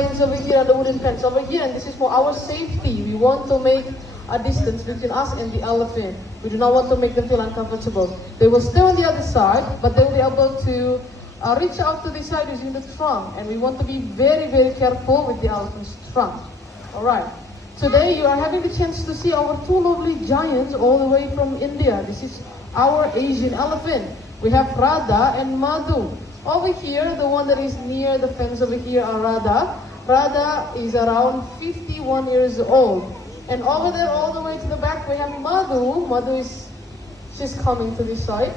giants over here and the wooden fence over here, and this is for our safety. We want to make a distance between us and the elephant. We do not want to make them feel uncomfortable. They will stay on the other side, but they will be able to reach out to the side using the trunk, and we want to be very, very careful with the elephant's trunk. Alright, today you are having the chance to see our two lovely giants all the way from India. This is our Asian elephant. We have Rada and Madu. Over here, the one that is near the fence over here are Rada. Rada is around 51 years old. And over there, all the way to the back, we have Madu. She's coming to this side.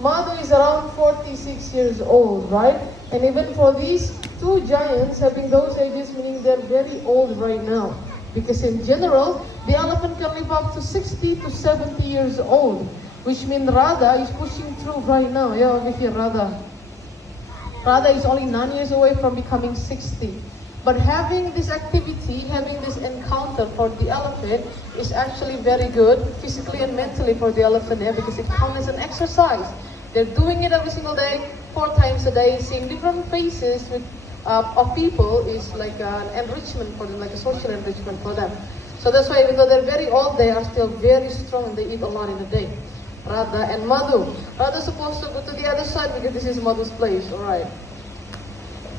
Madu is around 46 years old, right? And even for these two giants having those ages, meaning they're very old right now. Because in general, the elephant can live up to 60 to 70 years old. Which means Rada is pushing through right now. Yeah, over here, Rada. Rada is only 9 years away from becoming 60. But having this activity, having this encounter for the elephant is actually very good physically and mentally for the elephant there, because it counts as an exercise. They're doing it every single day, 4 times a day. Seeing different faces of people is like an enrichment for them, like a social enrichment for them. So that's why even though they're very old, they are still very strong and they eat a lot in a day. Rada and Madu. Rada's supposed to go to the other side because this is Madu's place, alright.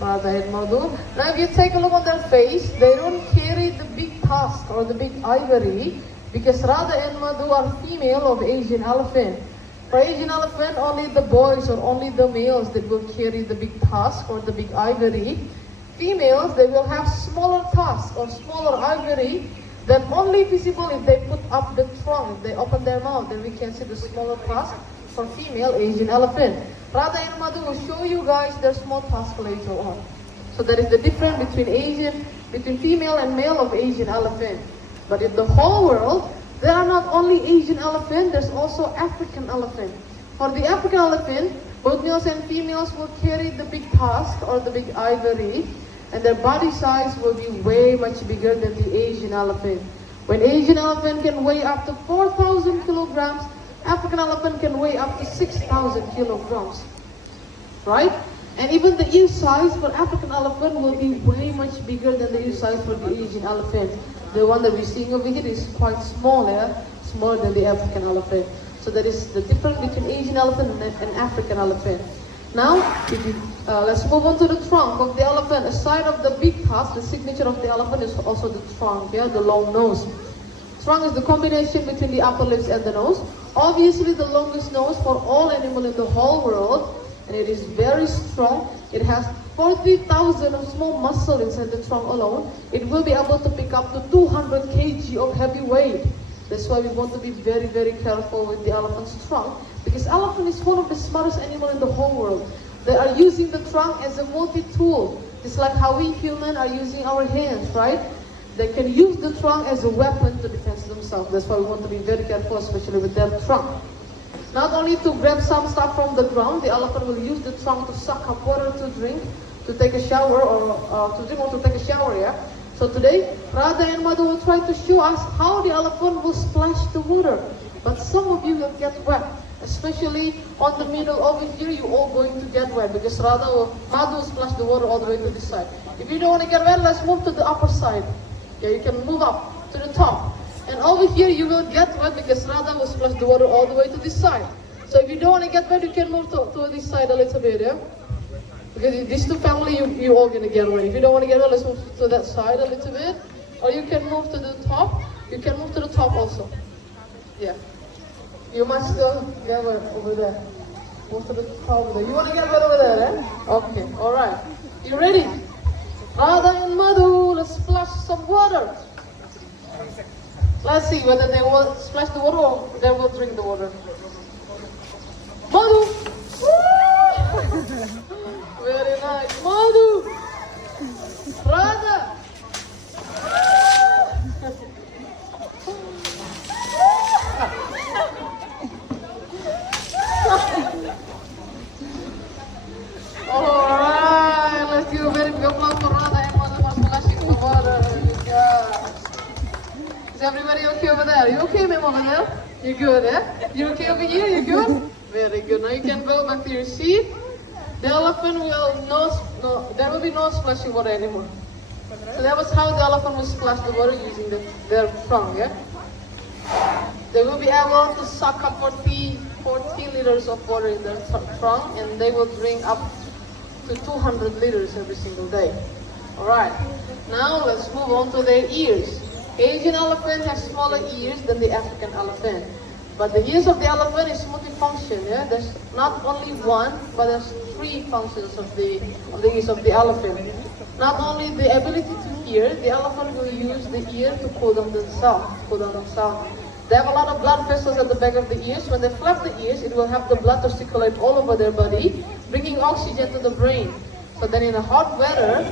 Rada and Madu. Now if you take a look on their face, they don't carry the big tusk or the big ivory, because Rada and Madu are female of Asian elephant. For Asian elephant, only the boys or only the males that will carry the big tusk or the big ivory. Females, they will have smaller tusk or smaller ivory that only visible if they put up the trunk. If they open their mouth, then we can see the smaller tusk for female Asian elephant. Rada and Madu will show you guys their small tusk later on. So that is the difference between female and male of Asian elephant. But in the whole world, there are not only Asian elephant, there's also African elephant. For the African elephant, both males and females will carry the big tusk or the big ivory, and their body size will be way much bigger than the Asian elephant. When Asian elephant can weigh up to 4,000 kilograms, African elephant can weigh up to 6,000 kilograms. Right? And even the ear size for African elephant will be way much bigger than the ear size for the Asian elephant. The one that we're seeing over here is quite small, smaller than the African elephant. So that is the difference between Asian elephant and African elephant. Now, let's move on to the trunk of the elephant. Aside of the big tusk, the signature of the elephant is also the trunk, the long nose. Trunk is the combination between the upper lips and the nose. Obviously, the longest nose for all animals in the whole world, and it is very strong. It has 40,000 of small muscle inside the trunk alone. It will be able to pick up to 200 kg of heavy weight. That's why we want to be very, very careful with the elephant's trunk, because elephant is one of the smartest animals in the whole world. They are using the trunk as a multi-tool, just like how we humans are using our hands, right? They can use the trunk as a weapon to defend themselves. That's why we want to be very careful, especially with their trunk. Not only to grab some stuff from the ground, the elephant will use the trunk to suck up water to drink, to take a shower, or to drink or to take a shower, So today, Rada and Madu will try to show us how the elephant will splash the water. But some of you will get wet, especially on the middle over here, you're all going to get wet, because Madu will splash the water all the way to this side. If you don't want to get wet, let's move to the upper side. You can move up to the top. And over here you will get wet because Rada will splash the water all the way to this side. So if you don't want to get wet, you can move to this side a little bit, Because these two families, you all gonna get wet. If you don't want to get wet, let's move to that side a little bit. Or you can move to the top. You can move to the top also. Yeah. You must still get wet over there. Move to the top over there. You want to get wet over there, Okay, alright. You ready? Rada and Madu, let's splash some water. Let's see whether they will splash the water or they will drink the water. Madu! Very nice. Madu! Rada! Alright, let's give a very big applause for Rada and Madu for splashing the water. Is everybody okay over there? You okay, ma'am, over there? You good, You okay over here? You good? Very good. Now you can go back to your seat. The elephant will there will be no splashing water anymore. So that was how the elephant will splash the water using their trunk, yeah? They will be able to suck up 40 liters of water in their trunk, and they will drink up to 200 liters every single day. Alright, now let's move on to their ears. Asian elephant has smaller ears than the African elephant. But the ears of the elephant is multifunction, yeah? There's not only one, but there's three functions of the ears of the elephant. Not only the ability to hear, the elephant will use the ear to cool down themselves. They have a lot of blood vessels at the back of the ears. When they flap the ears, it will help the blood to circulate all over their body, bringing oxygen to the brain. So then in a hot weather,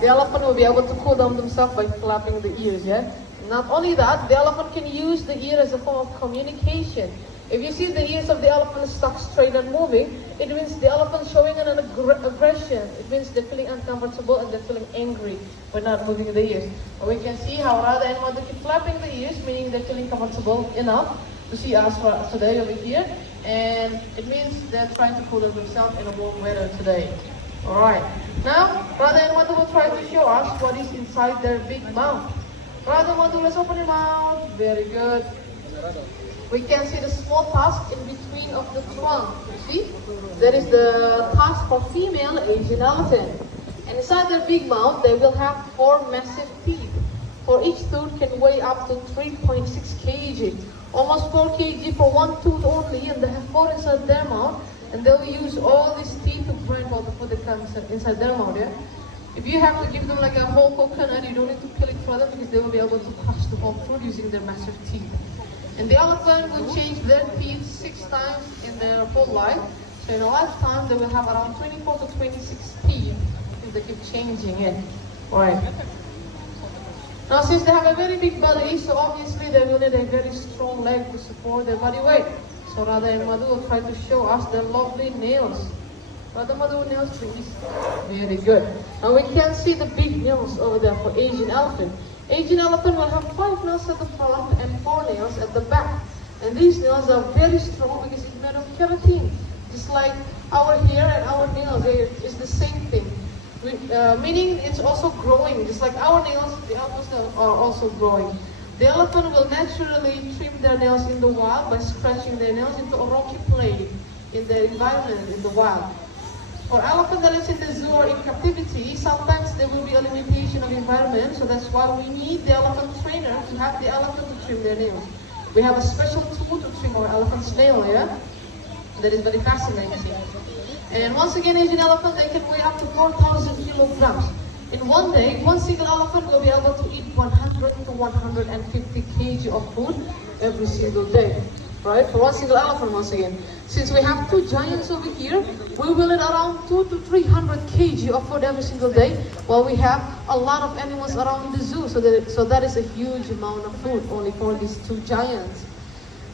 the elephant will be able to cool down themselves by flapping the ears, yeah? Not only that, the elephant can use the ear as a form of communication. If you see the ears of the elephant stuck straight and moving, it means the elephant showing an aggression. It means they're feeling uncomfortable and they're feeling angry by not moving the ears. And we can see how Rada and Madu keep flapping the ears, meaning they're feeling comfortable enough to see us today over here. And it means they're trying to cool themselves in a warm weather today. Alright, now Rada and Madu will try to show us what is inside their big mouth. Rada, Madu, let's open your mouth. Very good. We can see the small tusk in between of the trunk. You see? That is the tusk for female Asian elephant. And inside their big mouth, they will have 4 massive teeth. For each tooth can weigh up to 3.6 kg. Almost 4 kg for one tooth only, and they have 4 inside their mouth. And they will use all these teeth to grind all the food that comes inside their mouth, yeah? If you have to give them like a whole coconut, you don't need to peel it for them because they will be able to crush the whole fruit using their massive teeth. And the elephant will change their teeth 6 times in their whole life. So in a lifetime, they will have around 24 to 26 teeth if they keep changing it. Alright. Now since they have a very big belly, so obviously they will need a very strong leg to support their body weight. So Rada and Madu will try to show us their lovely nails. Rada, Madu, nails please. Very good. Now we can see the big nails over there for Asian elephant. Asian elephant will have 5 nails at the front and 4 nails at the back. And these nails are very strong because it's made of keratin. Just like our hair and our nails, it's the same thing. Meaning it's also growing. Just like our nails, the elephants are also growing. The elephant will naturally trim their nails in the wild by scratching their nails into a rocky plate in the environment in the wild. For elephant that lives in the zoo or in captivity, sometimes there will be a limitation of environment, so that's why we need the elephant trainer to have the elephant to trim their nails. We have a special tool to trim our elephant's nail, yeah? That is very fascinating. And once again, Asian elephant, they can weigh up to 4,000 kilograms. In one day, one single elephant will be able to eat 100 to 150 kg of food every single day. Right? For one single elephant once again. Since we have 2 giants over here, we will eat around 200 to 300 kg of food every single day, while we have a lot of animals around the zoo. So that is a huge amount of food only for these 2 giants.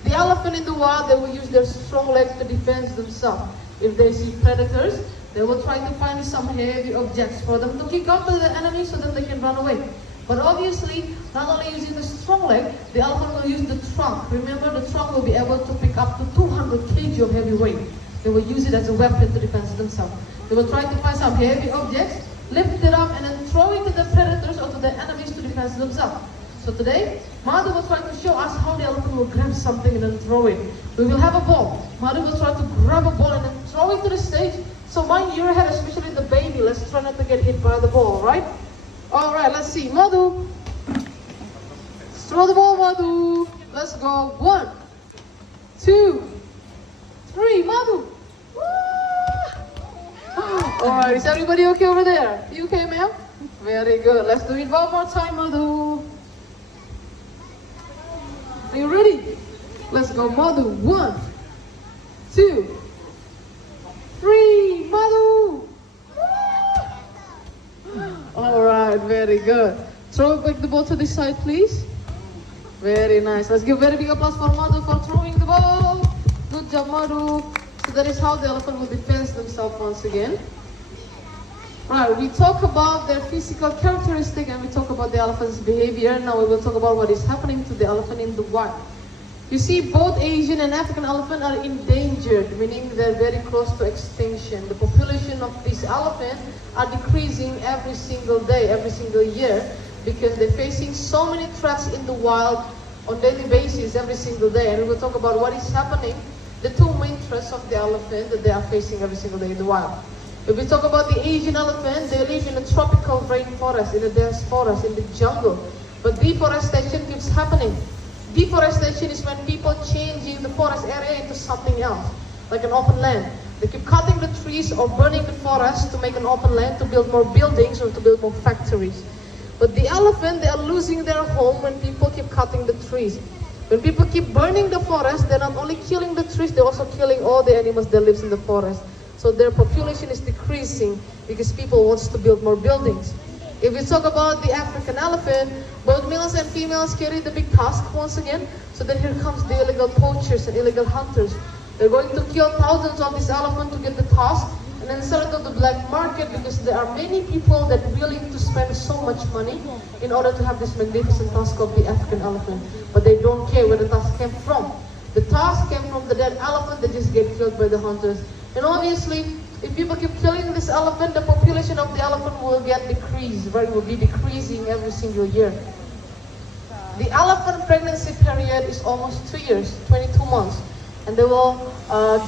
The elephant in the wild, they will use their strong legs to defend themselves. If they see predators, they will try to find some heavy objects for them to kick out to the enemy so that they can run away. But obviously, not only using the strong leg, the elephant will use the trunk. Remember, the trunk will be able to pick up to 200 kg of heavy weight. They will use it as a weapon to defend themselves. They will try to find some heavy objects, lift it up, and then throw it to the predators or to the enemies to defend themselves. So today, Madu will try to show us how the elephant will grab something and then throw it. We will have a ball. Madu will try to grab a ball and then throw it to the stage. So mind your head, especially the baby. Let's try not to get hit by the ball, right? Alright, let's see. Madu. Throw the ball, Madu. Let's go. 1, 2, 3. Madu. Alright, is everybody okay over there? You okay, ma'am? Very good. Let's do it one more time, Madu. Are you ready? Let's go, Madu. 1, 2, 3. Madu. Alright, very good. Throw back the ball to this side, please. Very nice. Let's give a very big applause for Madu for throwing the ball. Good job, Madu. So that is how the elephant will defend themselves once again. Right, we talk about their physical characteristic and we talk about the elephant's behavior. Now we will talk about what is happening to the elephant in the wild. You see, both Asian and African elephant are endangered, meaning they're very close to extinction. The population of these elephants are decreasing every single day, every single year, because they're facing so many threats in the wild on daily basis, every single day. And we will talk about what is happening, the two main threats of the elephant that they are facing every single day in the wild. If we talk about the Asian elephant, they live in a tropical rainforest, in a dense forest, in the jungle. But deforestation keeps happening. Deforestation is when people changing the forest area into something else, like an open land. They keep cutting the trees or burning the forest to make an open land to build more buildings or to build more factories. But the elephant, they are losing their home when people keep cutting the trees. When people keep burning the forest, they're not only killing the trees, they're also killing all the animals that live in the forest. So their population is decreasing because people want to build more buildings. If we talk about the African elephant, both males and females carry the big tusk once again. So then here comes the illegal poachers and illegal hunters. They're going to kill thousands of these elephants to get the tusk and then sell it on the black market because there are many people that are willing to spend so much money in order to have this magnificent tusk of the African elephant. But they don't care where the tusk came from. The tusk came from the dead elephant that just get killed by the hunters. And obviously, if people keep killing this elephant, the population of the elephant will get decreased, right? It will be decreasing every single year. The elephant pregnancy period is almost 2 years, 22 months. And they will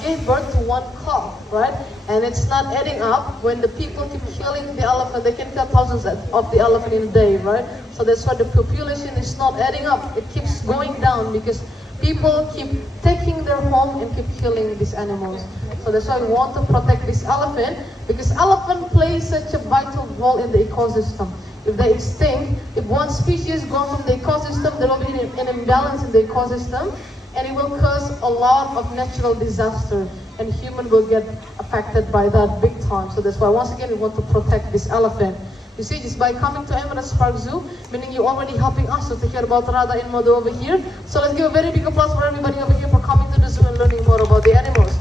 give birth to one calf, right? And it's not adding up. When the people keep killing the elephant, they can kill thousands of the elephant in a day, right? So that's why the population is not adding up. It keeps going down because people keep taking their home and keep killing these animals. So that's why we want to protect this elephant, because elephant plays such a vital role in the ecosystem. If they extinct, if one species goes from the ecosystem, there will be an imbalance in the ecosystem, and it will cause a lot of natural disaster, and human will get affected by that big time. So that's why once again we want to protect this elephant. You see, just by coming to Emirates Park Zoo, meaning you're already helping us to take care about Rada and Madu over here. So let's give a very big applause for everybody over here for coming to the zoo and learning more about the animals.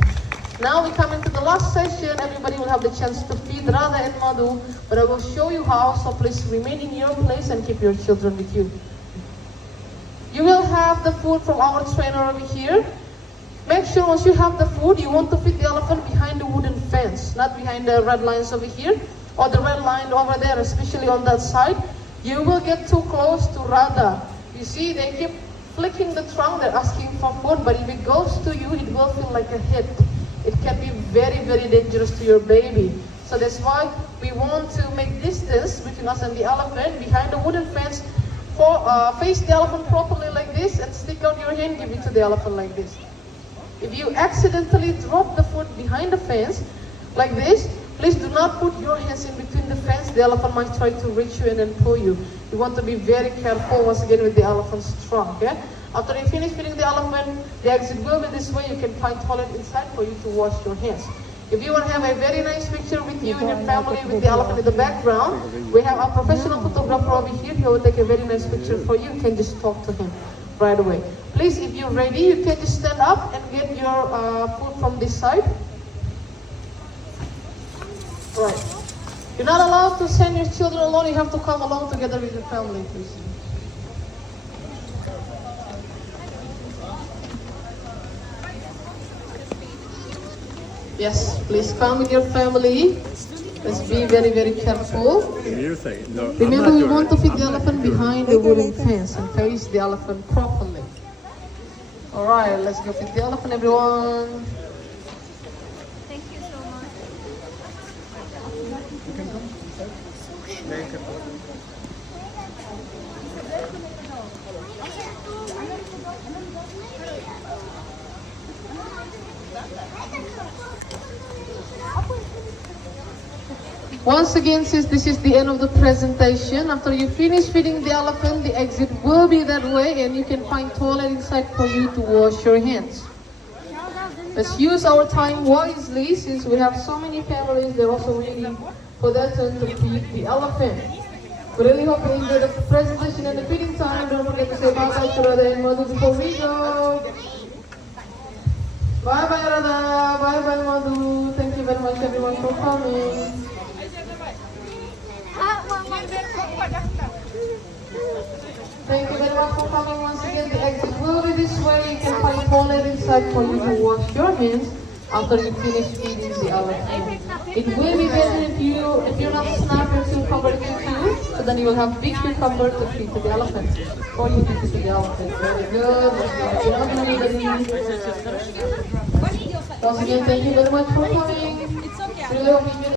Now we come into the last session. Everybody will have the chance to feed Rada and Madu, but I will show you how, so please remain in your place and keep your children with you. You will have the food from our trainer over here. Make sure once you have the food, you want to feed the elephant behind the wooden fence, not behind the red lines over here, or the red line over there, especially on that side. You will get too close to Rada. You see, they keep flicking the trunk, they're asking for food, but if it goes to you, it will feel like a hit. It can be very, very dangerous to your baby. So that's why we want to make distance between us and the elephant behind the wooden fence. Face the elephant properly like this and stick out your hand, give it to the elephant like this. If you accidentally drop the food behind the fence like this, please do not put your hands in between the fence. The elephant might try to reach you and then pull you. You want to be very careful once again with the elephant's trunk. Okay? After you finish feeding the elephant, the exit will be this way. You can find toilet inside for you to wash your hands. If you want to have a very nice picture with you and your family with the elephant in the background, we have a professional photographer over here. He will take a very nice picture for you. You can just talk to him right away. Please, if you're ready, you can just stand up and get your food from this side. Right. You're not allowed to send your children alone. You have to come along together with your family, please. Yes, please come with your family. Let's be very, very careful. Remember, we want to feed the elephant behind the wooden fence and face the elephant properly. Alright, let's go feed the elephant, everyone. Thank you so much. Once again, since this is the end of the presentation, after you finish feeding the elephant, the exit will be that way and you can find toilet inside for you to wash your hands. Let's use our time wisely since we have so many families. They're also waiting for their turn to feed the elephant. We really hope you enjoyed the presentation and the feeding time. Don't forget to say bye-bye to Rada and Madu before we go. Bye-bye Rada, bye-bye Madu. Thank you very much everyone for coming. Thank you very much for coming once again. The exit will be this way. You can find toilet inside for you to wash your hands after you finish feeding the elephant. It will be better if you're not snap your cucumber too, so then you will have big cucumber to feed to the elephant. Or you can feed to the elephant. Very good. Good job, everybody. Once again, thank you very much for coming. Really hope you